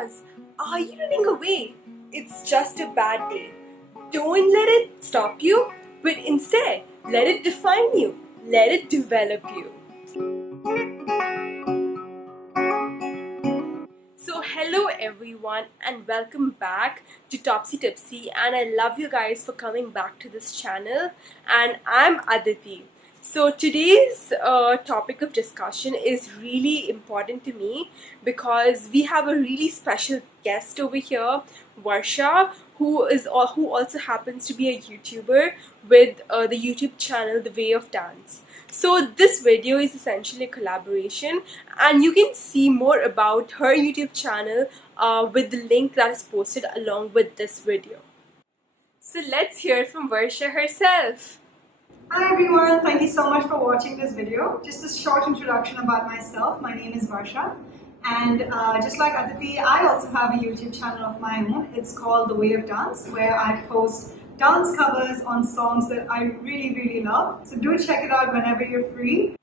pause. Are you running away? It's just a bad day. Don't let it stop you, but instead, let it define you. Let it develop you. So hello everyone and welcome back to TopsyTipsy, and I love you guys for coming back to this channel, and I'm Aditi. So today's topic of discussion is really important to me because we have a really special guest over here, Varsha, who also happens to be a YouTuber with the YouTube channel The Way of Dance. So this video is essentially a collaboration, and you can see more about her YouTube channel with the link that is posted along with this video. So let's hear from Varsha herself. Hi everyone, thank you so much for watching this video. Just a short introduction about myself. My name is Varsha, and just like Aditi, I also have a YouTube channel of my own. It's called The Way of Dance, where I post dance covers on songs that I really love. So do check it out whenever you're free.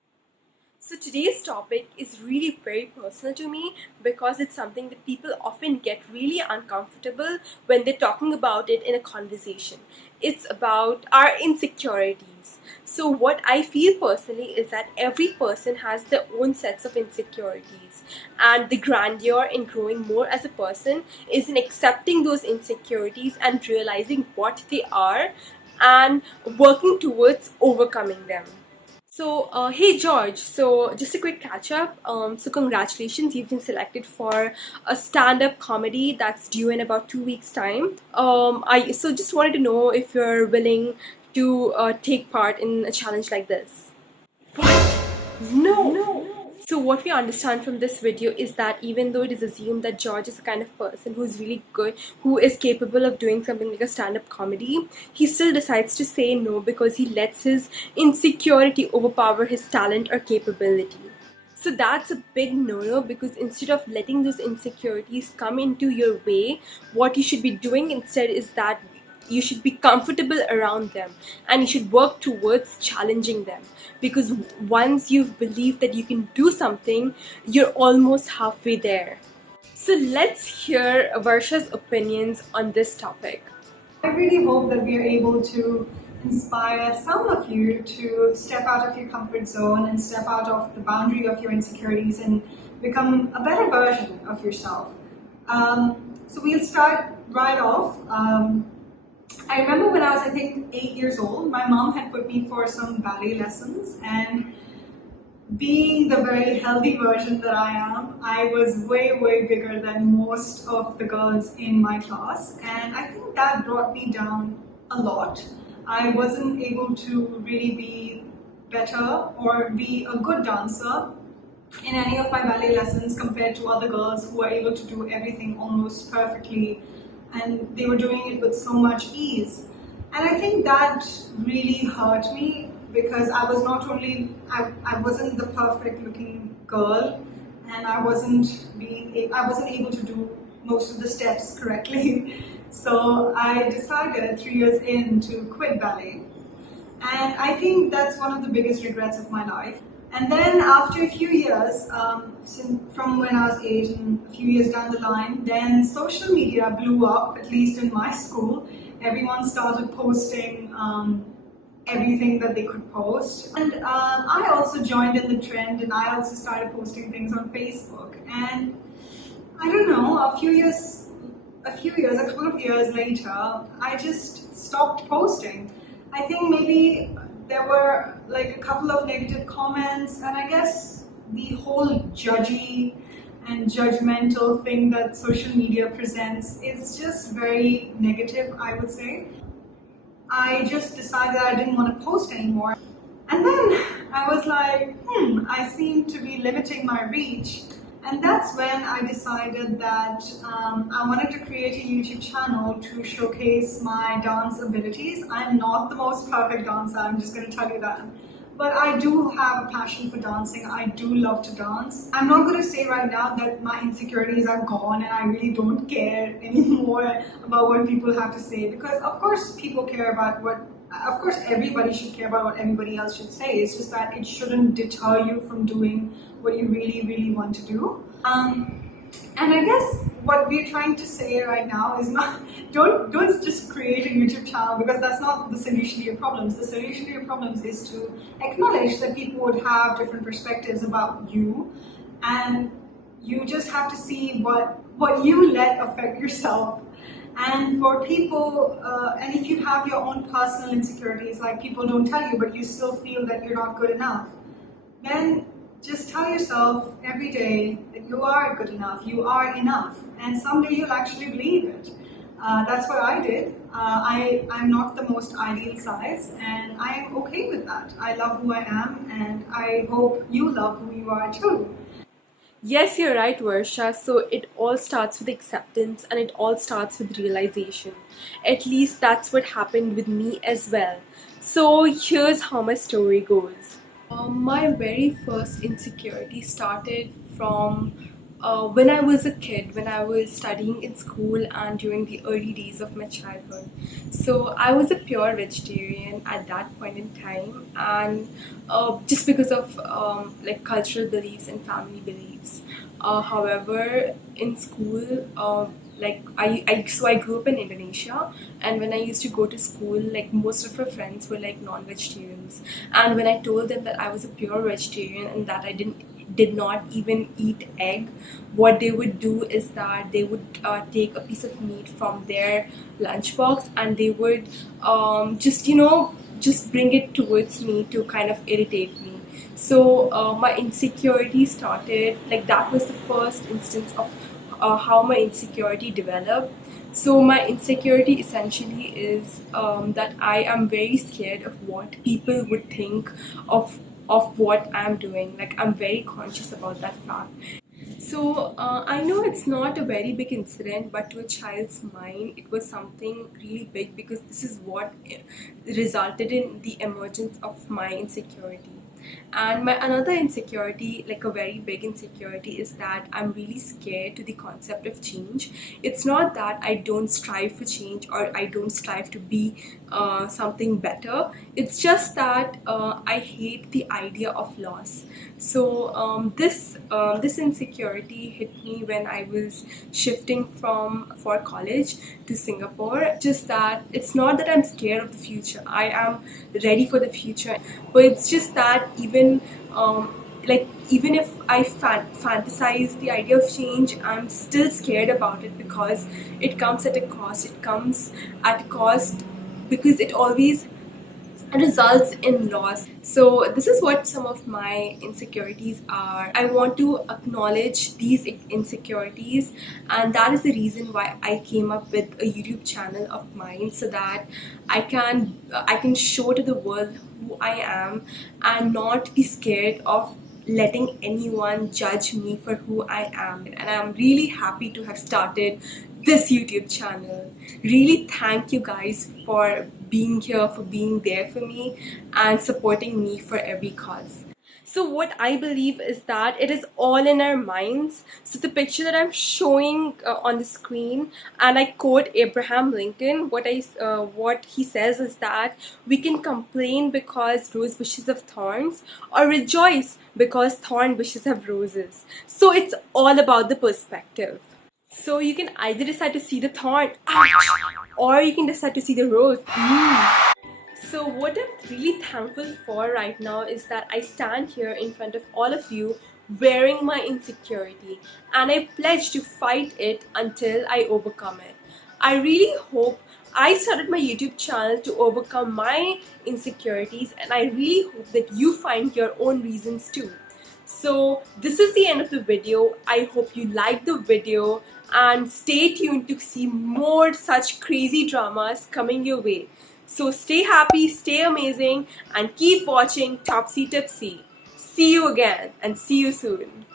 So today's topic is really very personal to me because it's something that people often get really uncomfortable when they're talking about it in a conversation. It's about our insecurities. So what I feel personally is that every person has their own sets of insecurities, and the grandeur in growing more as a person is in accepting those insecurities and realizing what they are and working towards overcoming them. So, hey George, so just a quick catch up. So congratulations, you've been selected for a stand-up comedy that's due in about 2 weeks' time. I just wanted to know if you're willing to take part in a challenge like this. What? No. So what we understand from this video is that even though it is assumed that George is the kind of person who is really good, who is capable of doing something like a stand-up comedy, he still decides to say no because he lets his insecurity overpower his talent or capability. So that's a big no-no, because instead of letting those insecurities come into your way, what you should be doing instead is that you should be comfortable around them and you should work towards challenging them, because once you've believed that you can do something, you're almost halfway there. So let's hear Varsha's opinions on this topic. I really hope that we are able to inspire some of you to step out of your comfort zone and step out of the boundary of your insecurities and become a better version of yourself. So we'll start right off. I remember when I was, I think, 8 years old, my mom had put me for some ballet lessons, and being the very healthy version that I am, I was way bigger than most of the girls in my class, and I think that brought me down a lot. I wasn't able to really be better or be a good dancer in any of my ballet lessons compared to other girls who are able to do everything almost perfectly, and they were doing it with so much ease. And I think that really hurt me, because I was not only, I wasn't the perfect looking girl, and I wasn't able to do most of the steps correctly. So I decided 3 years in to quit ballet, and I think that's one of the biggest regrets of my life. And then after a few years, from when I was 8 and a few years down the line, then social media blew up, at least in my school. Everyone started posting everything that they could post. And I also joined in the trend, and I also started posting things on Facebook. And I don't know, a couple of years later, I just stopped posting. I think maybe there were like a couple of negative comments, and I guess the whole judgy and judgmental thing that social media presents is just very negative, I would say. I just decided I didn't want to post anymore. And then I was like, I seem to be limiting my reach. And that's when I decided that I wanted to create a YouTube channel to showcase my dance abilities. I'm not the most perfect dancer, I'm just going to tell you that. But I do have a passion for dancing. I do love to dance. I'm not going to say right now that my insecurities are gone and I really don't care anymore about what people have to say, because of course people care about of course everybody should care about what everybody else should say. It's just that it shouldn't deter you from doing what you really want to do. And I guess what we're trying to say right now is not don't just create a YouTube channel, because that's not the solution to your problems. The solution to your problems is to acknowledge that people would have different perspectives about you, and you just have to see what you let affect yourself. And for people, and if you have your own personal insecurities, like people don't tell you, but you still feel that you're not good enough, then just tell yourself every day that you are good enough, you are enough, and someday you'll actually believe it. That's what I did. I'm not the most ideal size, and I'm okay with that. I love who I am, and I hope you love who you are too. Yes, you're right, Varsha. So it all starts with acceptance and it all starts with realization. At least that's what happened with me as well. So here's how my story goes. My very first insecurity started from when I was a kid, when I was studying in school and during the early days of my childhood. So I was a pure vegetarian at that point in time, and just because of like cultural beliefs and family beliefs. However, in school, like I grew up in Indonesia, and when I used to go to school, like most of our friends were like non-vegetarians, and when I told them that I was a pure vegetarian and that I did not even eat egg, what they would do is that they would take a piece of meat from their lunchbox and they would just bring it towards me to kind of irritate me. So my insecurity started, like that was the first instance of how my insecurity developed. So my insecurity essentially is that I am very scared of what people would think of what I'm doing. Like I'm very conscious about that fact. So I know it's not a very big incident, but to a child's mind, it was something really big because this is what resulted in the emergence of my insecurity. And my another insecurity, like a very big insecurity, is that I'm really scared to the concept of change. It's not that I don't strive for change or I don't strive to be something better. It's just that I hate the idea of loss. So this insecurity hit me when I was shifting from for college to Singapore. Just that it's not that I'm scared of the future. I am ready for the future, but it's just that even if I fantasize the idea of change, I'm still scared about it because it comes at a cost. It comes at a cost because it always results in loss. So this is what some of my insecurities are. I want to acknowledge these insecurities, and that is the reason why I came up with a YouTube channel of mine, so that I can show to the world who I am and not be scared of letting anyone judge me for who I am. And I'm really happy to have started this YouTube channel. Really thank you guys for being here, for being there for me and supporting me for every cause. So what I believe is that it is all in our minds. So the picture that I'm showing on the screen, and I quote Abraham Lincoln, what he says is that we can complain because rose bushes have thorns, or rejoice because thorn bushes have roses. So it's all about the perspective. So you can either decide to see the thorn, ouch, or you can decide to see the rose. So what I'm really thankful for right now is that I stand here in front of all of you wearing my insecurity, and I pledge to fight it until I overcome it. I really hope I started my YouTube channel to overcome my insecurities, and I really hope that you find your own reasons too. So this is the end of the video. I hope you liked the video and stay tuned to see more such crazy dramas coming your way. So stay happy, stay amazing, and keep watching Topsy Tipsy. See you again and see you soon.